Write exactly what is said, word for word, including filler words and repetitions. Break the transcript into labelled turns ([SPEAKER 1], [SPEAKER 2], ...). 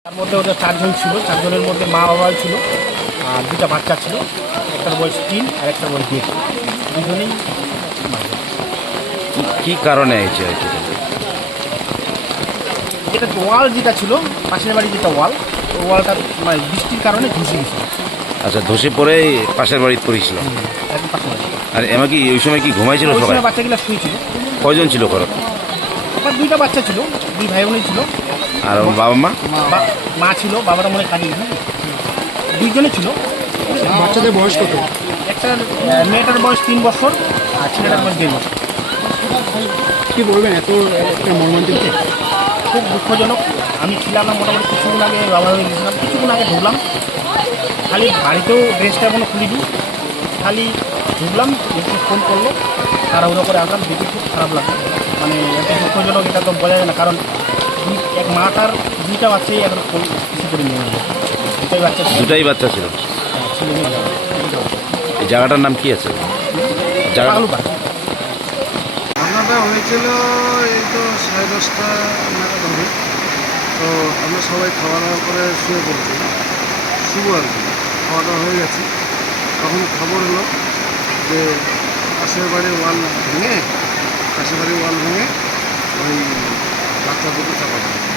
[SPEAKER 1] তার মধ্যে ওদের চারজন ছিল, চারজনের মধ্যে মা বাবাও ছিল আর দুটা বাচ্চা ছিল, একটার বয়স তিন আর একটার বয়স দেড়, দুজনেই মারা গেছে।
[SPEAKER 2] কি কি কারণে হয়েছে আর কি?
[SPEAKER 1] যেটা ওয়াল যেটা ছিল পাশের বাড়ি যেটা ওয়াল, ওই ওয়ালটা মানে বৃষ্টির কারণে ধসে গেছিল।
[SPEAKER 2] আচ্ছা, ধসে পড়ে পাশের বাড়িতে পড়েছিল।
[SPEAKER 1] একদম পাশের বাড়ি।
[SPEAKER 2] আর এমা কি ওই সময় কি ঘুমাইছিল
[SPEAKER 1] ওই
[SPEAKER 2] সবাই?
[SPEAKER 1] সময় বাচ্চাগুলো শুয়েছিল।
[SPEAKER 2] কয়জন ছিল ঘরে?
[SPEAKER 1] আমার দুইটা বাচ্চা ছিল, দুই ভাই বোনই ছিল।
[SPEAKER 2] আর বাবা মা?
[SPEAKER 1] বা- মা ছিল, বাবাটা মনে কাজে গেছে। দুইজনে ছিল।
[SPEAKER 3] বাচ্চাদের বয়স কত?
[SPEAKER 1] একটার আহ, মেয়েটার বয়স তিন বছর আর ছেলেটার বয়স দেড় বছর।
[SPEAKER 3] কি বলবেন এত একটা মর্মান্তিক?
[SPEAKER 1] খুব দুঃখজনক। আমি ছিলাম না, মোটামুটি কিছুক্ষণ আগে বাবা হয়ে গেছিলাম, কিছুক্ষণ আগে ঢুকলাম। খালি বাড়িতেও ড্রেসটা এখনো খুলিনি, খালি ঢুকলাম, একটু ফোন করলো, তাড়াহুড়ো করে আসলাম, দেখে খুব খারাপ লাগলো। মানে এত দুঃখজনক, এটা তো বোঝা যায় না। কারণ দুই এক মা তার দুইটা বাচ্চাই এখন ফোন কিছু করে নিয়ে গেল। দুটাই বাচ্চা ছিল।
[SPEAKER 2] দুটাই বাচ্চা ছিল।
[SPEAKER 1] হ্যাঁ, ছেলে মেয়ে যাবে।
[SPEAKER 2] এই জায়গাটার নাম কি আছে? জায়গা
[SPEAKER 1] পাগলু পাড়া।
[SPEAKER 4] ঘটনাটা হয়েছিল এই তো সাড়ে দশটা নাগাদ হবে। তো আমরা সবাই খাওয়া দাওয়া করে শুয়ে পড়েছি, শুভ আর কি, খাওয়া দাওয়া হয়ে গেছে। তখন খবর হলো যে পাশের বাড়ির ওয়াল ভেঙে পাশের বাড়ির ওয়াল ভেঙে ওই বাচ্চা দুটো চাপা পড়ে।